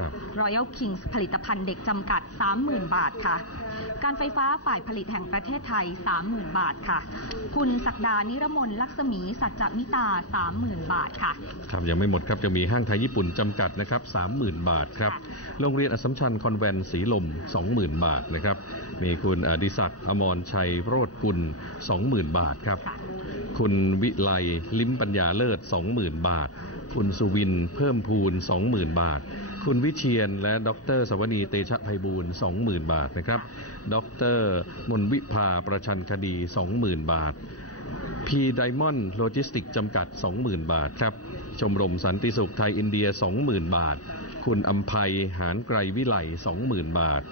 ครับ Royal Kings ผลิตภัณฑ์เด็กจำกัด 30,000 บาทค่ะ การไฟฟ้าฝ่ายผลิตแห่งประเทศไทย 30,000 บาทค่ะ คุณศักดานิรมนลักษมี สัจจมิตา 30,000 บาทค่ะ ครับยังไม่หมดครับจะมีห้างไทยญี่ปุ่นจำกัดนะครับ 30,000 บาทครับ โรงเรียนอัสสัมชัญคอนแวนต์สีลม 20,000 บาทนะครับ มีคุณอดิศักดิ์อมรชัยโรดกุล 20,000 บาทครับค่ะคุณวิไลลิ้มปัญญาเลิศ 20,000 บาท คุณสุวินเพิ่มพูน 20,000 บาท คุณวิเชียนและดรสวนีเตชะไพบูล20,000 บาทนะครับ ดรมนวิภาประชันคดี 20,000 บาทพีไดมอนด์โลจิสติกจำกัด 20,000 บาทครับ ชมรมสันติสุขไทยอินเดีย 20,000 บาท คุณอัมภัยหานไกรวิไล20,000 บาท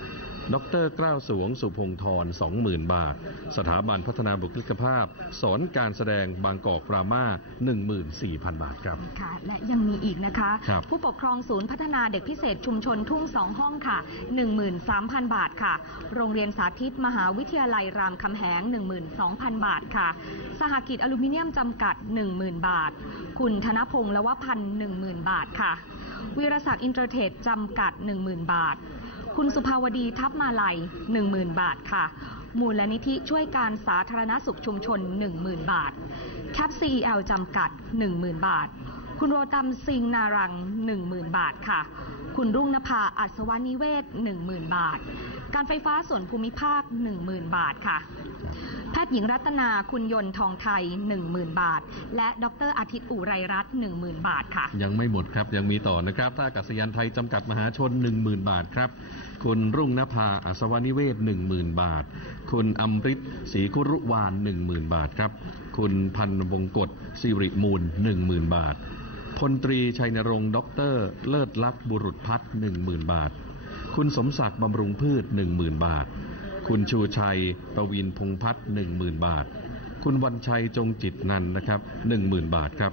ดรกล้าวสวง สุพงธร20,000 บาท สถาบันพัฒนาบุคลิกภาพ สอนการแสดงบางกอกปรามา14,000 บาทครับค่ะและยังมีอีกนะคะครับผู้ปกครองศูนย์พัฒนาเด็กพิเศษชุมชนทุ่งสองห้องค่ะ 13,000 บาทค่ะ โรงเรียนสาธิตมหาวิทยาลัยรามคำแหง 12,000 บาทค่ะ สหกิจอลูมิเนียมจำกัด 10,000 บาท คุณธนพงศ์ละวพันธ์10,000 บาทค่ะวิรศักดิ์อินเตอร์เทรดจำกัด 10,000 บาท คุณสุภาวดีทัพมาลัย 10,000 บาทค่ะ มูลนิธิช่วยการสาธารณสุขชุมชน 10,000 บาท แคป CEL จำกัด 10,000 บาท คุณโรตัมซิงนารัง 10,000 บาทค่ะ คุณรุ่งนภาอัศวนิเวศ 10,000 บาท การไฟฟ้าส่วนภูมิภาค 10,000 บาทค่ะ แพทย์หญิงรัตนาคุณยนต์ทองไทย 10,000 บาท และดรอาทิตย์อุไรรัตน์10,000 บาทค่ะ ยังไม่หมดครับ ยังมีต่อนะครับท่าอากาศยานไทยจำกัดมหาชน 10,000 บาทครับ คุณรุ่งนภาอัศวนิเวศ10,000 บาท คุณอมริตศรีคุรุวาน 10,000 บาทครับ คุณพันวงกฎสิริมูล 10,000 บาท พลตรีชัยนรงค์ด็อกเตอร์เลิศลักษณ์บุรุษพัฒน์10,000 บาท คุณสมศักดิ์บำรุงพืช 10,000 บาท คุณชูชัยประวินพงพัฒน์10,000 บาท คุณวันชัยจงจิตนันนะครับ 10,000 บาทครับ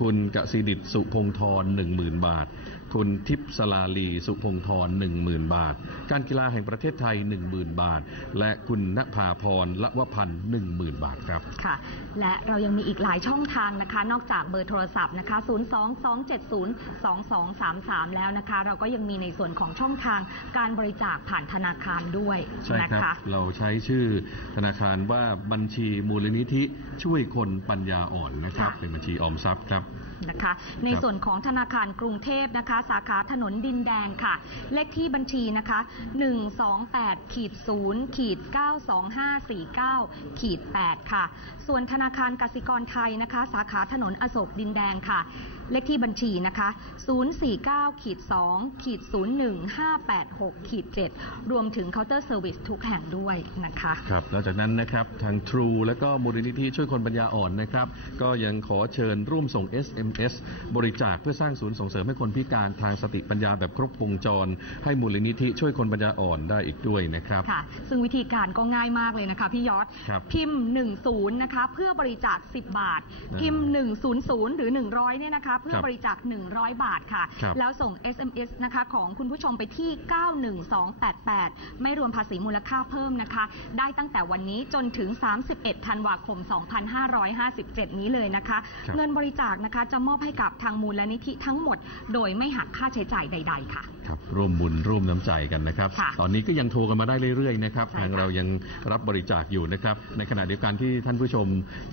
คุณกสิดิตสุพงธร10,000 บาท คุณทิพย์สลาลีสุพงธร10,000 บาท การกีฬาแห่งประเทศไทย 10,000 บาท และคุณณภาพรละวพันธ์10,000 บาทครับค่ะ และเรายังมีอีกหลายช่องทางนะคะ นอกจากเบอร์โทรศัพท์นะคะ 022702233 แล้วนะคะ เราก็ยังมีในส่วนของช่องทางการบริจาคผ่านธนาคารด้วยใช่นะครับคะเราใช้ชื่อธนาคารว่าบัญชีมูลนิธิช่วยคนปัญญาอ่อนนะครับค่ะเป็นบัญชีออมทรัพย์ครับ นะคะ ในส่วนของธนาคารกรุงเทพนะคะ สาขาถนนดินแดงค่ะ เลขที่บัญชีนะคะ 128ขีด0ขีด92549ขีด8ค่ะ ส่วนธนาคารกสิกรไทยนะคะ สาขาถนนอโศกดินแดงค่ะเลขที่บัญชีนะคะ 049ขีด2ขีด01586ขีด7รวมถึงเคาน์เตอร์เซอร์วิสทุกแห่งด้วยนะคะครับแล้วจากนั้นนะครับทาง True และก็มูลนิธิช่วยคนปัญญาอ่อนนะครับ ก็ยังขอเชิญร่วมส่ง SMS บริจาคเพื่อสร้างศูนย์ส่งเสริมให้คนพิการทางสติปัญญาแบบครบวงจร ให้มูลนิธิช่วยคนปัญญาอ่อนได้อีกด้วยนะครับค่ะ ซึ่งวิธีการก็ง่ายมากเลยนะคะพี่ยอดครับพิมพ์ 10 นะคะ เพื่อบริจาค 10 บาทอ่าพิมพ์ 100 หรือ 100เนี่ยนะคะเพื่อครับบริจาค 100 บาทค่ะ ครับแล้วส่ง SMS นะคะของคุณผู้ชมไปที่ 91288 ไม่รวมภาษีมูลค่าเพิ่มนะคะ ได้ตั้งแต่วันนี้จนถึง 31 ธันวาคม 2557 นี้เลยนะคะ ครับ เงินบริจาคนะคะจะมอบให้กับทางมูลนิธิทั้งหมด โดยไม่หักค่าใช้จ่ายใด ๆ ค่ะครับร่วมบุญร่วมน้ำใจกันนะครับค่ะตอนนี้ก็ยังโทรกันมาได้เรื่อยๆนะครับใช่ค่ะทางเรายังรับบริจาคอยู่นะครับ ในขณะเดียวกันที่ท่านผู้ชม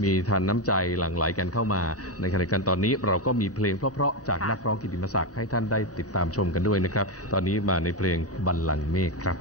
มีทานน้ำใจหลั่งไหลกันเข้ามา ในขณะเดียวกันตอนนี้เราก็มีเพลงเพราะๆจากนักร้องกิตติมศักดิ์ให้ท่านได้ติดตามชมกันด้วยนะครับ ตอนนี้มาในเพลงบัลลังก์เมฆครับ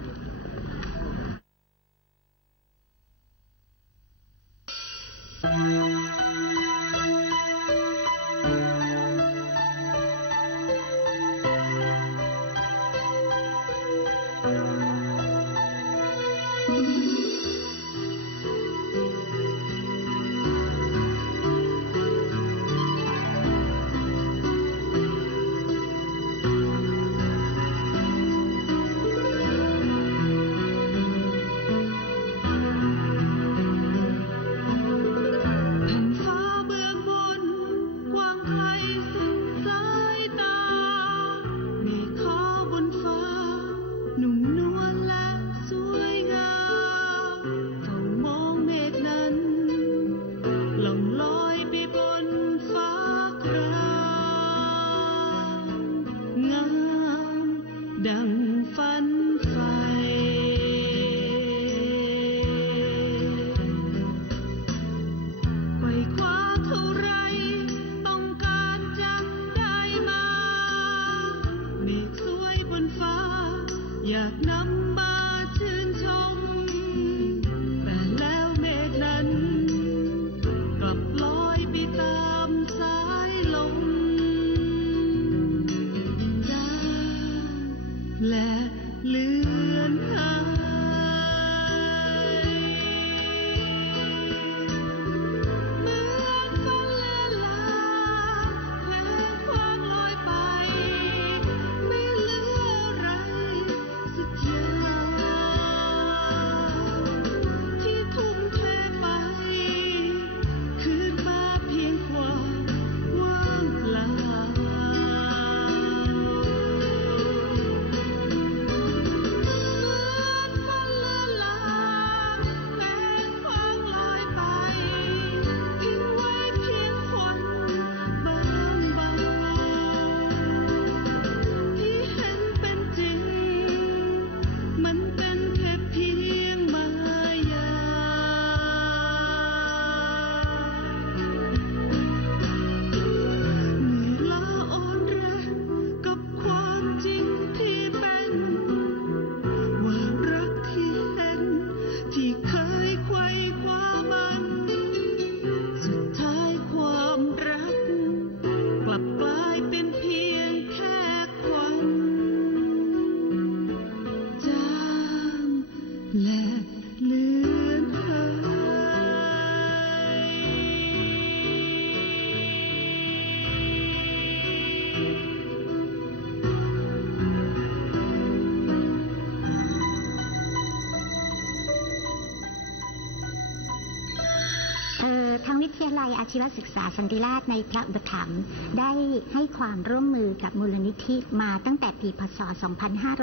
ชีวศึกษาสันติราชในพระอุปถัมภ์ได้ให้ความร่วมมือกับมูลนิธิมาตั้งแต่ปีพศ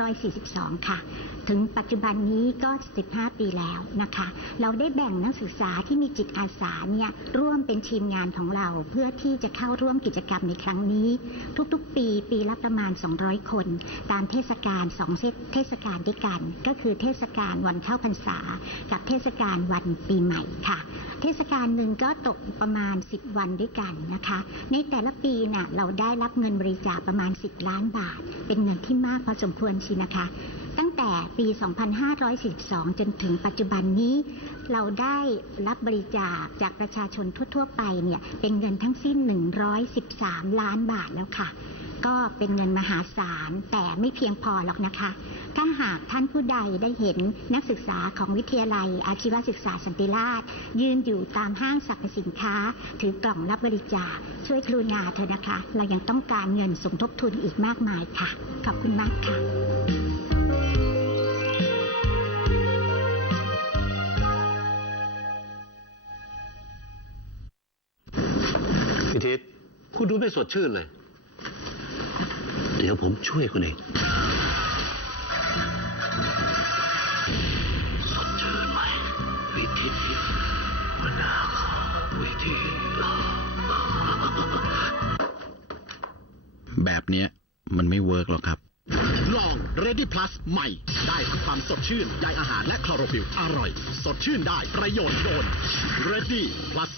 2542 ค่ะ ถึงปัจจุบันนี้ก็ 15 ปีแล้วนะคะ เราได้แบ่งนักศึกษาที่มีจิตอาสาเนี่ยร่วมเป็นทีมงานของเรา เพื่อที่จะเข้าร่วมกิจกรรมในครั้งนี้ ทุกๆ ปีปีละประมาณ 200 คน ตามเทศกาลสองเทศกาลด้วยกัน ก็คือเทศกาลวันเข้าพรรษา กับเทศกาลวันปีใหม่ค่ะ เทศกาลหนึ่งก็ตกประมาณ 10 วันด้วยกันนะคะ ในแต่ละปีน่ะเราได้รับเงินบริจาคประมาณ 10 ล้านบาท เป็นเงินที่มากพอสมควรชีนะคะ ตั้งแต่ปี 2542 จนถึงปัจจุบันนี้ เราได้รับบริจาคจากประชาชนทั่ว ๆ ไปเนี่ยเป็นเงินทั้งสิ้น 113 ล้านบาทแล้วค่ะ ก็เป็นเงินมหาศาลแต่ไม่เพียงพอหรอกนะคะ ถ้าหากท่านผู้ใดได้เห็นนักศึกษาของวิทยาลัย อาชีวศึกษาสันติราษฎร์ยืนอยู่ตามห้างสรรพสินค้า ถือกล่องรับบริจาคช่วยกรุณาเถอะนะคะ เรายังต้องการเงินสมทบทุนอีกมากมายค่ะ ขอบคุณมากค่ะ คุณดูไม่สดชื่นเลย เดี๋ยวผมช่วยคุณเองสดชื่นไหมวิทิศหัวหน้าเขาวิทิศแบบเนี้ยมันไม่เวิร์กหรอกครับ ลอง Ready Plus ใหม่ ได้ทั้งความสดชื่นใยอาหารและคลอโรฟิล อร่อย สดชื่นได้ประโยชน์โดน Ready Plus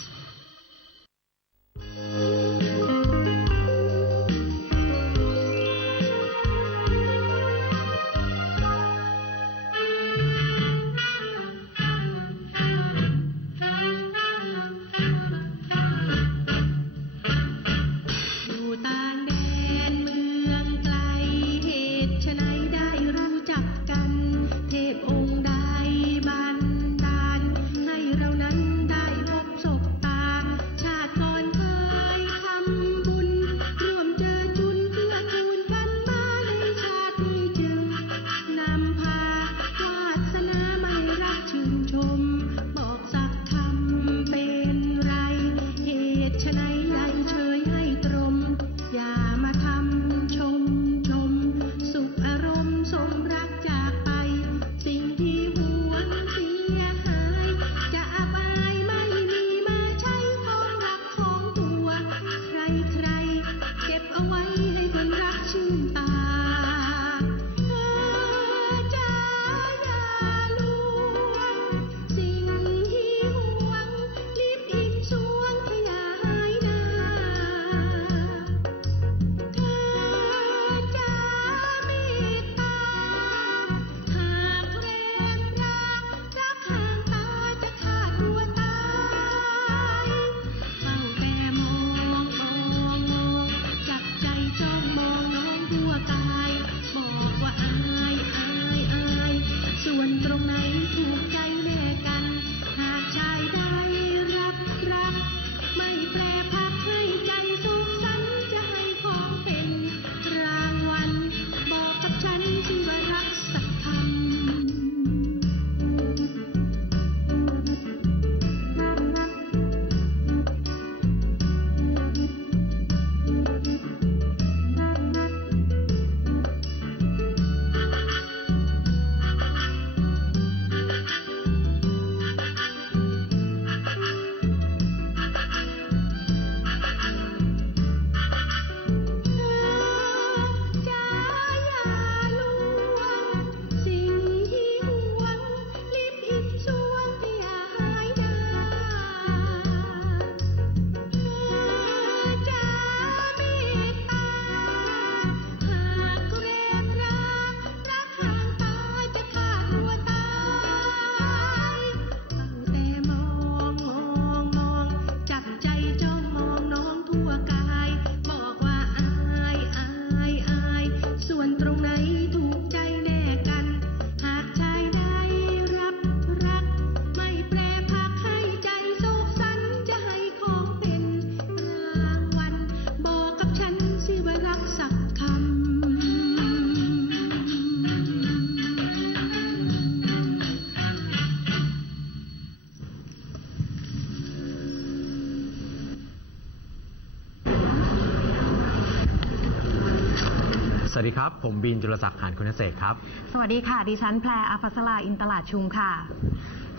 ครับ ผมบินจุลศักดิ์หานคุณเศษครับ สวัสดีค่ะ ดิฉันแพรอภัสราอินตลาดชุมค่ะ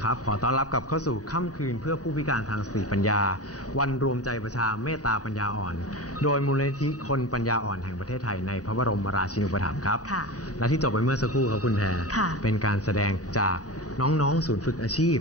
ครับ ขอต้อนรับกลับเข้าสู่ค่ำคืนเพื่อผู้พิการทางสติปัญญา วันรวมใจประชาเมตตาปัญญาอ่อน โดยมูลนิธิคนปัญญาอ่อนแห่งประเทศไทยในพระบรมราชินูปถัมภ์ครับ ค่ะ และที่จบไปเมื่อสักครู่ครับคุณแพรค่ะเป็นการแสดงจากน้องๆ ศูนย์ฝึกอาชีพ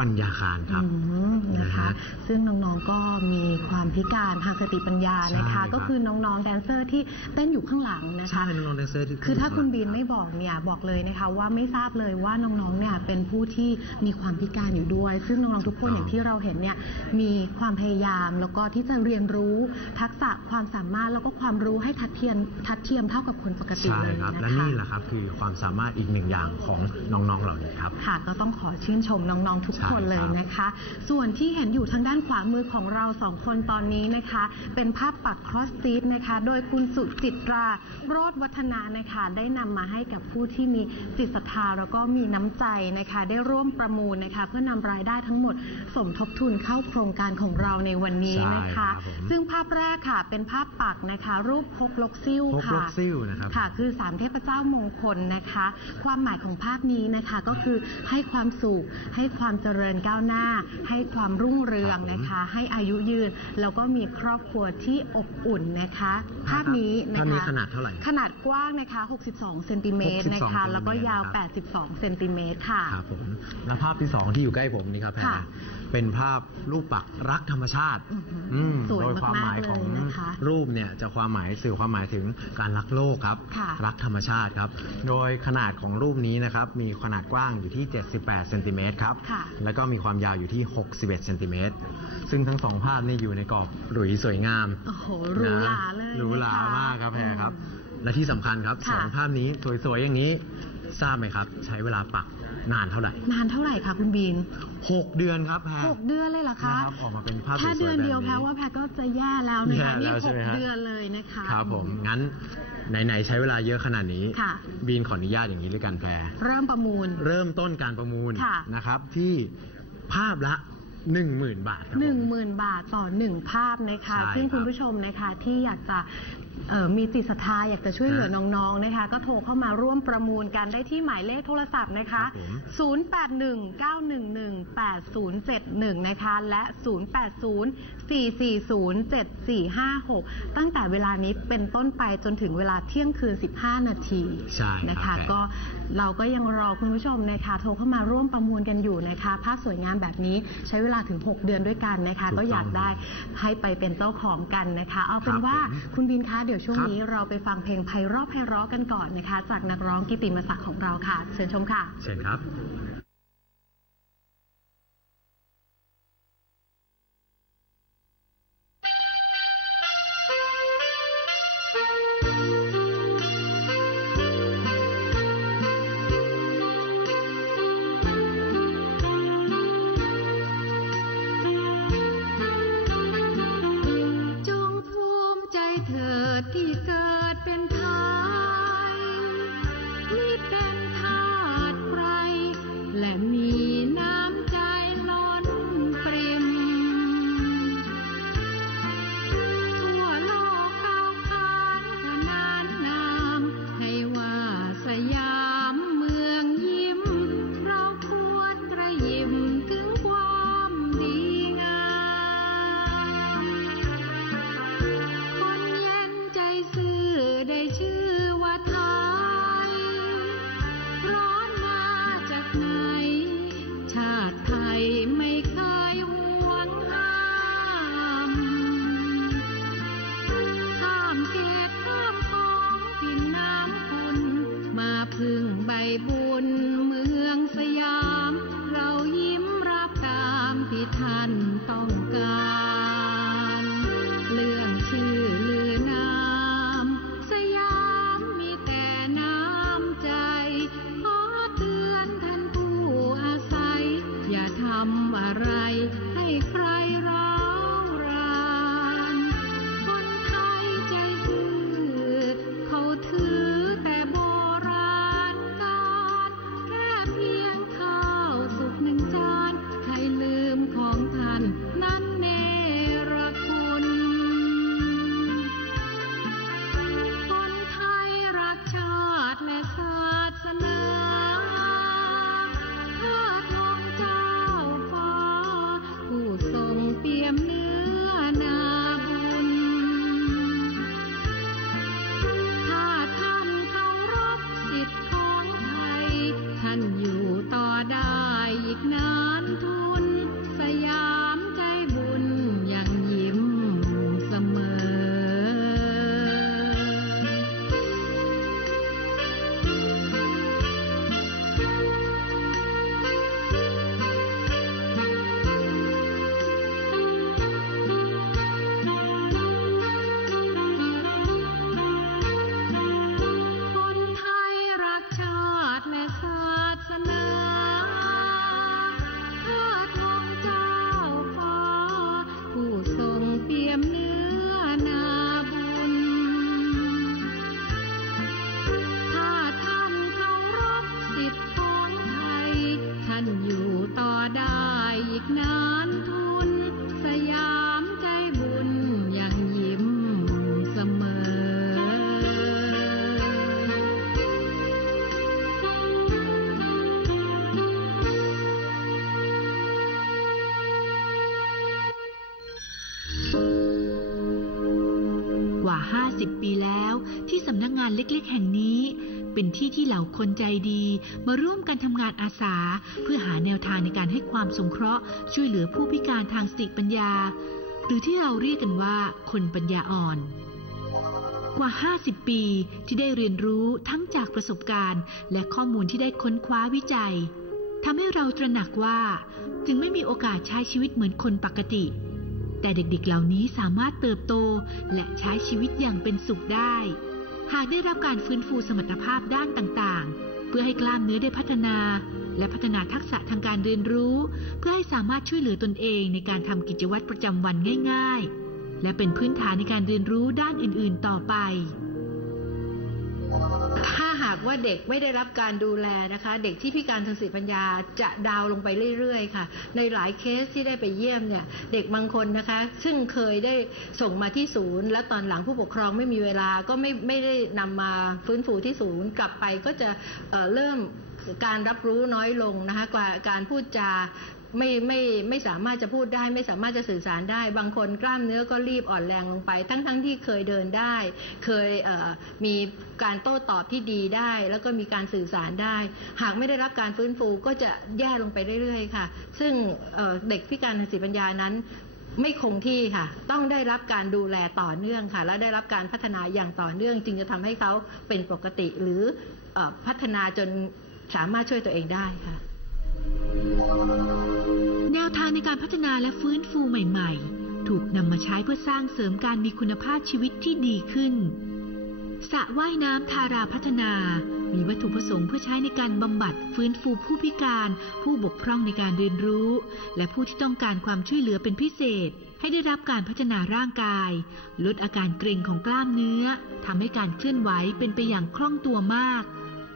ปัญญาคารครับ อืมนะนะคะฮะซึ่งน้องๆ ก็มีความพิการทางสติปัญญานะใช่ครัคะบก็คือน้องๆ แดนเซอร์ที่เต้นอยู่ข้างหลังนะคะ ใช่น้องๆแดนเซอร์ที่คือถ้าคุณบีนไม่บอกเนี่ยบอกเลยนะคะว่าไม่ทราบเลยว่าน้องๆ เนี่ยเป็นผู้ที่มีความพิการอยู่ด้วย ซึ่งน้องๆ ทุกคนอย่างที่เราเห็นเนี่ยมีความพยายามแล้วก็ที่จะเรียนรู้ทักษะความสามารถแล้วก็ความรู้ให้ทัดเทียมทัดเทียมเท่ากับคนปกติใช่เลยครับนะคะและนี่แหละครับคือความสามารถอีกหนึ่งอย่างของน้องๆเหล่านี้ครับ ค่ะก็ต้องขอชื่นชมน้อง ๆ ทุกใช่คนเลยครับนะคะ ส่วนที่เห็นอยู่ทางด้านขวามือของเราสองคนตอนนี้นะคะ เป็นภาพปักครอสตีดนะคะ โดยคุณสุจิตราโรดวัฒนานะคะ ได้นำมาให้กับผู้ที่มีจิตศรัทธาแล้วก็มีน้ำใจนะคะ ได้ร่วมประมูลนะคะ เพื่อนำรายได้ทั้งหมดสมทบทุนเข้าโครงการของเราในวันนี้นะคะใช่ครับผมซึ่งภาพแรกค่ะ เป็นภาพปักนะคะ รูปพกลกซิ่วพกค่ะลกซิ่วนะครับค่ะ คือสามเทพเจ้ามงคลนะคะ ความหมายของภาพนี้นะคะก็คือให้ความสุขให้ความเจริญก้าวหน้า ให้ความรุ่งเรืองนะคะ ให้อายุยืน แล้วก็มีครอบครัวที่อบอุ่นนะคะ ภาพนี้นะภาพนี้คะขนาดเท่าไหร่ขนาดกว้างนะคะ 62 เซนติเมตรนะ62คะแล้วก็ยาว ครับ 82 เซนติเมตรค่ะ ครับผมและภาพที่สองที่อยู่ใกล้ผมนี่ครับแพรค่ะ เป็นภาพรูปปักรักธรรมชาติอื้อหืออืมสวยโดยความหมายของมากๆเลยนะคะ รูปเนี่ยจะความหมายสื่อความหมายถึงการรักโลกครับ ค่ะรักธรรมชาติครับ โดยขนาดของรูปนี้นะครับมีขนาดกว้างอยู่ที่ 78เซนติเมตรครับ ค่ะแล้วก็มีความยาวอยู่ที่ 61เซนติเมตรซึ่งทั้งสองภาพนี่อยู่ในกรอบหรุยสวยงามโอ้โหหรูหราเลยนะหรูหรานะคะมากครับแพรครับอืมและที่สำคัญครับค่ะสองภาพนี้สวยๆอย่างนี้ทราบไหมครับ ใช้เวลาปัก นานเท่าไหร่ นานเท่าไหร่คะคุณบีนหกเดือนครับแพร หกเดือนเลยเหรอคะนะครับออกมาเป็นภาพสวยๆแค่เดือนเดียวแบบแพ้ว่าแพ้ก็จะแย่แล้วนะแย่คะแล้นี่วหใช่ไหมกฮะ เดือนเลยนะคะ ครับผมงั้นไหนๆใช้เวลาเยอะขนาดนี้ค่ะ บีนขออนุญาตอย่างนี้ด้วยกันแพร เริ่มประมูล เริ่มต้นการประมูลค่ะ นะครับที่ภาพละ 10,000 บาทครับผมหนึ่งหมื่นบาทต่อหนึ่งภาพนะคะ ใช่ซึ่งคุณครับผู้ชมนะคะที่อยากจะเอ่อ มีจิตศรัทธาอยากจะช่วยเหลือฮะน้องๆนะคะ ก็โทรเข้ามาร่วมประมูลกันได้ที่หมายเลขโทรศัพท์นะคะครับผม0819118071 นะคะ และ 0804407456 ตั้งแต่เวลานี้เป็นต้นไปจนถึงเวลาเที่ยงคืน 15 นาทีใช่ครับนะคะแพรก็ เราก็ยังรอคุณผู้ชมนะคะโทรเข้ามาร่วมประมูลกันอยู่นะคะภาพสวยงามแบบนี้ใช้เวลาถึง 6 เดือนด้วยกันนะคะ ถูกต้องก็อยากได้ให้ไปเป็นเจ้าของกันนะคะ เอาเป็นครับว่าผมคุณบินคะเดี๋ยวช่วงครับ นี้เราไปฟังเพลงไพเราะไพเราะกันก่อนนะคะ จากนักร้องกิติมศักดิ์ของเราค่ะ เชิญชมค่ะ เชิญครับ 50 ปีแล้ว ที่สำนักงานเล็กๆ แห่งนี้ เป็นที่ที่เหล่าคนใจดี มาร่วมกันทำงานอาสา เพื่อหาแนวทางในการให้ความสงเคราะห์ ช่วยเหลือผู้พิการทางสติปัญญา หรือที่เราเรียกกันว่าคนปัญญาอ่อนกว่า 50 ปีที่ได้เรียนรู้ทั้งจากประสบการณ์ และข้อมูลที่ได้ค้นคว้าวิจัยทำให้เราตระหนักว่าถึงไม่มีโอกาสใช้ชีวิตเหมือนคนปกติ แต่เด็กๆ เหล่านี้สามารถเติบโตและใช้ชีวิตอย่างเป็นสุขได้ หากได้รับการฟื้นฟูสมรรถภาพด้านต่างๆ เพื่อให้กล้ามเนื้อได้พัฒนา และพัฒนาทักษะทางการเรียนรู้ เพื่อให้สามารถช่วยเหลือตนเองในการทำกิจวัตรประจำวันง่าย ๆ และเป็นพื้นฐานในการเรียนรู้ด้านอื่นๆ ต่อไปถ้า ว่าเด็กไม่ได้รับการดูแลนะคะ เด็กที่พิการทางสติปัญญาจะดาวลงไปเรื่อยๆ ค่ะ ในหลายเคสที่ได้ไปเยี่ยมเนี่ยเด็กบางคนนะคะ ซึ่งเคยได้ส่งมาที่ศูนย์ และตอนหลังผู้ปกครองไม่มีเวลาก็ไม่ไม่ได้นำมาฟื้นฟูที่ศูนย์กลับไปก็จะเเริ่มการรับรู้น้อยลงนะคะกว่าการพูดจา ไม่ไม่ไม่สามารถจะพูดได้ ไม่สามารถจะสื่อสารได้ บางคนกล้ามเนื้อก็รีบอ่อนแรงลงไป ทั้งทั้งที่เคยเดินได้ เคยเมีการโต้ตอบที่ดีได้ แล้วก็มีการสื่อสารได้ หากไม่ได้รับการฟื้นฟูก็จะแย่ลงไปเรื่อยๆค่ะ ซึ่งเเด็กพิการทางสติปัญญานั้นไม่คงที่ค่ะ ต้องได้รับการดูแลต่อเนื่องค่ะ และได้รับการพัฒนาอย่างต่อเนื่อง จึงจะทำให้เขาเป็นปกติหรือเอ่อพัฒนาจนสามารถช่วยตัวเองได้ค่ะ แนวทางในการพัฒนาและฟื้นฟูใหม่ ๆ ถูกนำมาใช้เพื่อสร้างเสริมการมีคุณภาพชีวิตที่ดีขึ้นสระว่ายน้ำทาราพัฒนา มีวัตถุประสงค์เพื่อใช้ในการบำบัดฟื้นฟูผู้พิการ ผู้บกพร่องในการเรียนรู้ และผู้ที่ต้องการความช่วยเหลือเป็นพิเศษ ให้ได้รับการพัฒนาร่างกาย ลดอาการเกร็งของกล้ามเนื้อทำให้การเคลื่อนไหวเป็นไปอย่างคล่องตัวมาก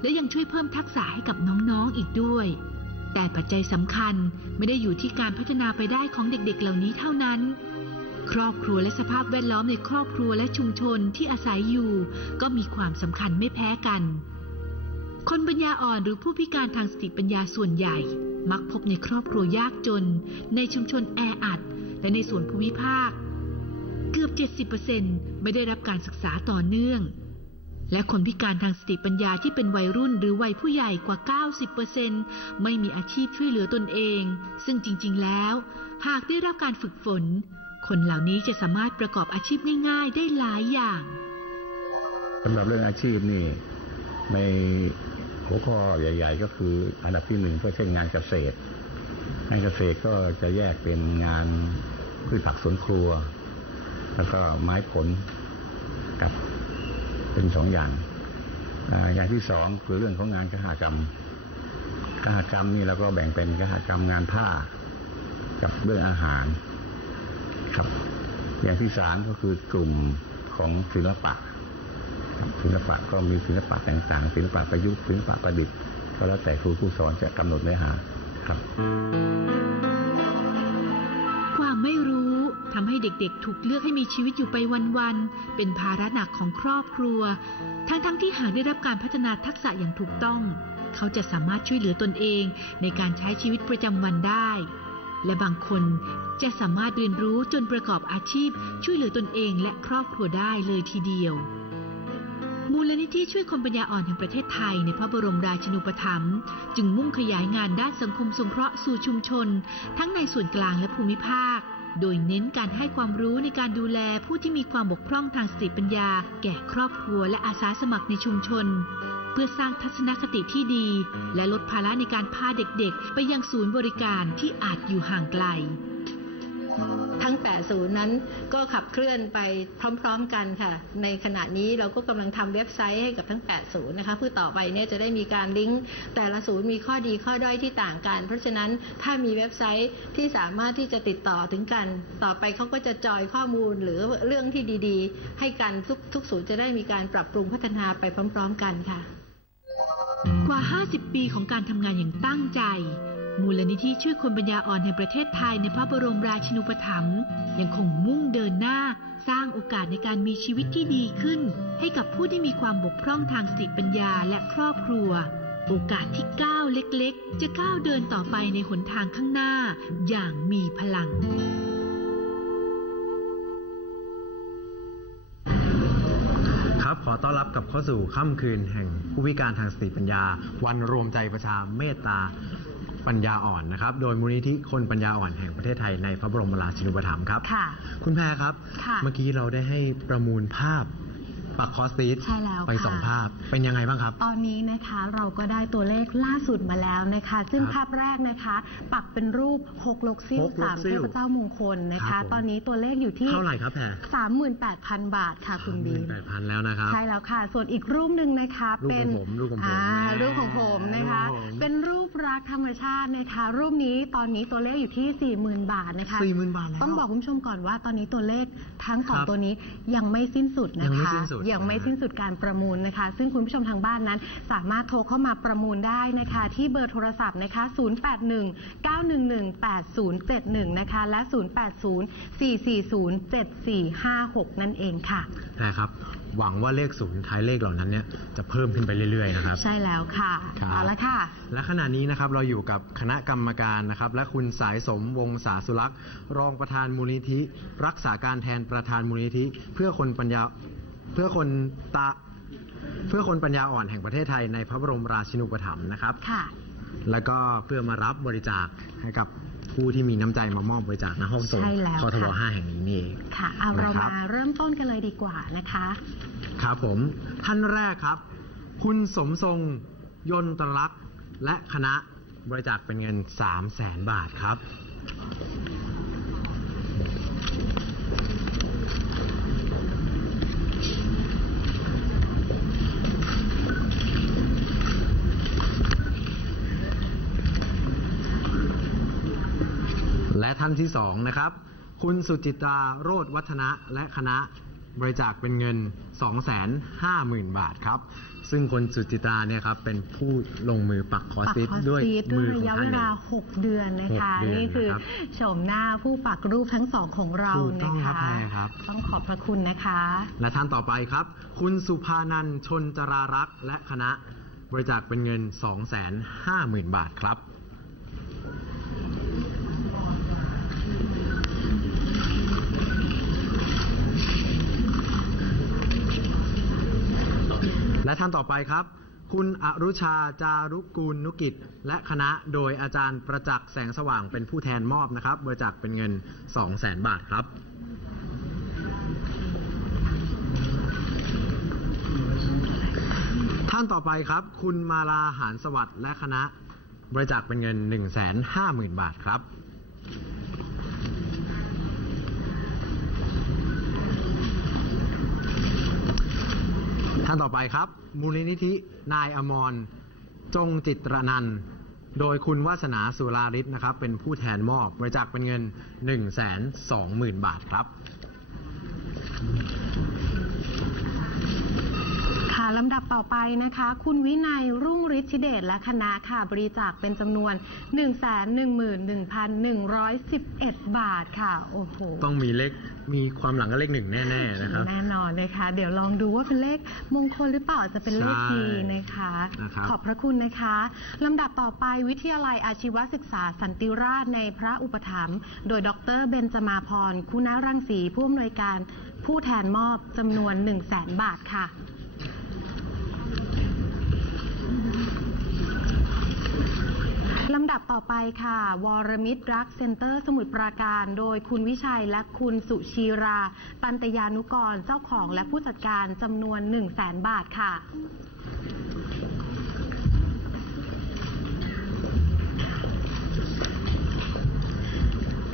และยังช่วยเพิ่มทักษะให้กับน้องๆอีกด้วย แต่ปัจจัยสำคัญไม่ได้อยู่ที่การพัฒนาไปได้ของเด็กๆ เหล่านี้เท่านั้น ครอบครัวและสภาพแวดล้อมในครอบครัวและชุมชนที่อาศัยอยู่ ก็มีความสำคัญไม่แพ้กัน คนปัญญาอ่อนหรือผู้พิการทางสติปัญญาส่วนใหญ่ มักพบในครอบครัวยากจน ในชุมชนแออัด และในส่วนภูมิภาค เกือบ 70%ไม่ได้รับการศึกษาต่อเนื่อง และคนพิการทางสติปัญญาที่เป็นวัยรุ่นหรือวัยผู้ใหญ่กว่า 90%ไม่มีอาชีพช่วยเหลือตนเอง ซึ่งจริง ๆ แล้ว หากได้รับการฝึกฝน คนเหล่านี้จะสามารถประกอบอาชีพง่าย ๆ ได้หลายอย่างสำหรับเรื่องอาชีพนี่ในหัวข้อใหญ่ ๆ ก็คืออันดับที่หนึ่งก็เช่นงานเกษตรงานเกษตรก็จะแยกเป็นงานพืชผักสวนครัว แล้วก็ไม้ผลกับ เป็นสองอย่างอย่างที่สองคือเรื่องของงานกหกรรมกหกรรมนี่เราก็แบ่งเป็นกหกรรมงานผ้า กับเรื่องอาหาร ครับ อย่างที่สามก็คือกลุ่มของศิลปะศิลปะก็มีศิลปะต่างๆศิลปะประยุกต์ศิลปะประดิษฐ์ก็แล้วแต่ครูผู้สอนจะกำหนดเนื้อหาครับ ด็กๆ ถูกเลือกให้มีชีวิตอยู่ไปวันๆ เป็นภาระหนักของครอบครัว ทั้งๆที่หากได้รับการพัฒนาทักษะอย่างถูกต้อง เขาจะสามารถช่วยเหลือตนเองในการใช้ชีวิตประจำวันได้ และบางคนจะสามารถเรียนรู้จนประกอบอาชีพ ช่วยเหลือตนเองและครอบครัวได้เลยทีเดียวมูลนิธิช่วยคนปัญญาอ่อนแห่งประเทศไทยในพระบรมราชินูปถัมภ์จึงมุ่งขยายงานด้านสังคมสงเคราะห์สู่ชุมชน ทั้งในส่วนกลางและภูมิภาค โดยเน้นการให้ความรู้ในการดูแลผู้ที่มีความบกพร่องทางสติปัญญา แก่ครอบครัวและอาสาสมัครในชุมชน เพื่อสร้างทัศนคติที่ดี และลดภาระในการพาเด็กๆ ไปยังศูนย์บริการที่อาจอยู่ห่างไกล ทั้ง8ศูนย์นั้นก็ขับเคลื่อนไปพร้อมๆกันค่ะ ในขณะนี้เราก็กำลังทำเว็บไซต์ให้กับทั้ง8ศูนย์นะคะเพื่อต่อไปเนี่ยจะได้มีการลิงก์แต่ละศูนย์มีข้อดีข้อด้อยที่ต่างกัน เพราะฉะนั้นถ้ามีเว็บไซต์ที่สามารถที่จะติดต่อถึงกัน ต่อไปเขาก็จะจอยข้อมูลหรือเรื่องที่ดีๆ ให้กันทุกทุกศูนย์จะได้มีการปรับปรุงพัฒนาไปพร้อม ๆ กันค่ะ กว่า 50 ปีของการทำงานอย่างตั้งใจ มูลนิธิช่วยคนปัญญาอ่อนแห่งประเทศไทยในพระบรมราชินูปถัมภ์ยังคงมุ่งเดินหน้าสร้างโอกาสในการมีชีวิตที่ดีขึ้น ให้กับผู้ที่มีความบกพร่องทางสติปัญญาและครอบครัว โอกาสที่ก้าวเล็กๆ จะก้าวเดินต่อไปในหนทางข้างหน้า อย่างมีพลังขอต้อนรับกับเข้าสู่ค่ำคืนแห่งผู้พิการทางสติปัญญา วันรวมใจประชาเมตตา ปัญญาอ่อนนะครับ โดยมูลนิธิคนปัญญาอ่อนแห่งประเทศไทยในพระบรมราชินูปถัมภ์ครับค่ะคุณแพรครับค่ะเมื่อกี้เราได้ให้ประมูลภาพ ปักคอสตีสใช่แล้วไปค่ะสองภาพเป็นยังไงบ้างครับ ตอนนี้นะคะเราก็ได้ตัวเลขล่าสุดมาแล้วนะคะ ซึ่งครับภาพแรกนะคะ ปักเป็นรูปหกลกซิ่วหกลสากมซิ่เทวพเจ้ามงคลนะครัคะ บผม ตอนนี้ตัวเลขอยู่ที่ เท่าไหร่ครับแพร38,000 บาทค่ะคุณบีมแปดพันแล้วนะครับ ใช่แล้วค่ะ ส่วนอีกรูปหนึ่งนะคะรูปของเป็นผมรูปของผมอ่าแม่รูปของผมนะคะ รูปของผม เป็นรูปรักธรรมชาตินะคะ รูปนี้ตอนนี้ตัวเลขอยู่ที่ 40,000 บาทนะคะ สี่หมื่นบาทแล้ว ต้องบอกคุณผู้ชมก่อนว่าตอนนี้ตัวเลขทั้งสองครับตัวนี้ยังไม่สิ้นสุดนะคะยังไม่สิ้นสุดยังไม่นะฮะสิ้นสุดการประมูลนะคะ ซึ่งคุณผู้ชมทางบ้านนั้น สามารถโทรเข้ามาประมูลได้นะคะ ที่เบอร์โทรศัพท์นะคะ 081-911-8071 นะคะ และ 080-440-7456 นั่นเองค่ะแพรครับ หวังว่าเลขศูนย์ท้ายเลขเหล่านั้นเนี่ยจะเพิ่มขึ้นไปเรื่อยๆนะครับ ใช่แล้วค่ะครับ เอาละค่ะ และขณะนี้นะครับเราอยู่กับคณะกรรมการนะครับ และคุณสายสมวงศาสุรักษ์รองประธานมูลนิธิ รักษาการแทนประธานมูลนิธิ เพื่อคนปัญญา เพื่อคนตาเพื่อคนปัญญาอ่อนแห่งประเทศไทยในพระบรมราชินูปถัมภ์นะครับ ค่ะ แล้วก็เพื่อมารับบริจาคให้กับผู้ที่มีน้ำใจมามอบบริจาคณห้องส่งใช่แล้วคอทบค่ะ 5แห่งนี้นี่เอง ค่ะ เอาเรานะครับ มาเริ่มต้นกันเลยดีกว่านะคะ ครับผม ท่านแรกครับ คุณสมทรงยนตรักษ์และคณะบริจาคเป็นเงิน 3 0 0แสนบาทครับ และท่านที่สองนะครับ คุณสุจิตราโรธวัฒนะและคณะบริจาคเป็นเงิน 250,000 บาทครับ ซึ่งคนสุจิตราเนี่ยครับเป็นผู้ลงมือปักคอปักสติสคอสด้วยตีสด้มืวยอขอระงยะท่าเวนเอลาง6เดือนนะคะ หกเดือนนี่คือนะครับโฉมหน้าผู้ปักรูปทั้งสองของเราถูกต้นะองครัคะ บแพรครับ ต้องขอบพระคุณนะคะ และท่านต่อไปครับ คุณสุภานันท์ชนจรารักษ์และคณะบริจาคเป็นเงิน 250,000 บาทครับ และท่านต่อไปครับ คุณอรุชาจารุกูลนุกิจ และคณะโดยอาจารย์ประจักษ์แสงสว่างเป็นผู้แทนมอบนะครับบริจาคเป็นเงิน 200,000บาทครับท่านต่อไปครับ คุณมาลาหารสวัสดิ์และคณะบริจาคเป็นเงิน 1 5 0 0 0 0 บาทครับานต่อไปครับ มูลนิธินายอมร จงจิตรนันโดยคุณวาสนาสุราริศนะครับ เป็นผู้แทนมอบบริจาคเป็นเงิน 1 2 0 0 0 0 บาทครับ ค่ะลำดับต่อไปนะคะ คุณวินัยรุ่งฤทธิเดชและคณะค่ะบริจาคเป็นจำนวน 111,111 บาทค่ะ โอ้โห ต้องมีเลขมีความหลังก็เลขหนึ่งแน่ๆนะครับแน่นอนนะคะ เดี๋ยวลองดูว่าเป็นเลขมงคลหรือเปล่าจะเป็นเลขใช่ดีนะคะนะครับขอบพระคุณนะคะลำดับต่อไปวิทยาลัยอาชีวศึกษาสันติราชในพระอุปถัมภ์โดยดรเบนจมาพรคุณรังสีผู้อำนวยการผู้แทนมอบจำนวน 1 0 0 0 0แบาทค่ะ ลำดับต่อไปค่ะ วรมิตรรักเซ็นเตอร์สมุทรปราการ โดยคุณวิชัยและคุณสุชีรา ตันตยานุกร เจ้าของและผู้จัดการจำนวน 1 0 0 0 0แบาทค่ะ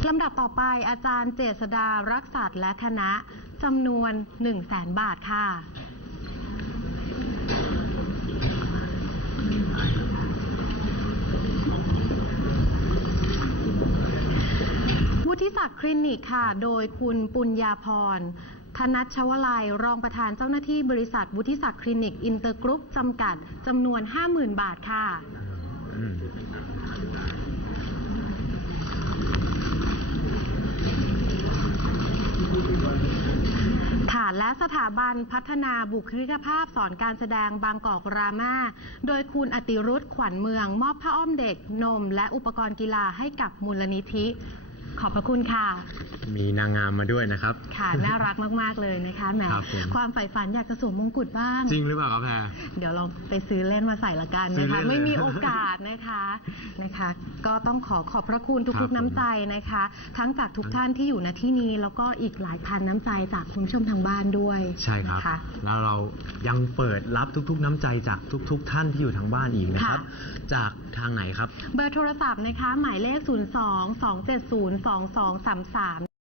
ลำดับต่อไปอาจารย์เจษดารักษาและคณะจำนวน 1 0 0 0 0แบาทค่ะ วุฒิศักดิ์คลินิกค่ะ โดยคุณปุญญาพร ธนัชชวลัย รองประธานเจ้าหน้าที่บริษัทวุฒิศักดิ์คลินิกอินเตอร์กรุ๊ปจำกัดจำนวน 50,000 บาทค่ะ อืมฐานและสถาบันพัฒนาบุคลิกภาพสอนการแสดงบางกอกรามาโดยคุณอติรุธขวัญเมือง มอบผ้าอ้อมเด็กนม และอุปกรณ์กีฬาให้กับมูลนิธิ ขอบพระคุณค่ะ มีนางงามมาด้วยนะครับ ค่ะ น่ารักมาก ๆ เลยนะคะแหมครับผม ความใฝ่ฝันอยากจะสวมมงกุฎบ้าง จริงหรือเปล่าครับแพร เดี๋ยวเราไปซื้อเล่นมาใส่ละกันซื้อนะเล่คะ นเลยไม่มีโอกาสนะคะนะคะ ก็ต้องขอขอบพระคุณครัทุบกๆน้ำใจนะคะ ทั้งจากทุกท่านที่อยู่ณที่นี้ แล้วก็อีกหลายพันน้ำใจจากคุณผู้ชมทางบ้านด้วยใช่ครับ นะคะแล้วเรายังเปิดรับทุกๆ น้ำใจจากทุก ๆ ท่านที่อยู่ทางบ้านอีกนะครับค่ะจากทางไหนครับ เบอร์โทรศัพท์นะคะ หมายเลข 02 270 2233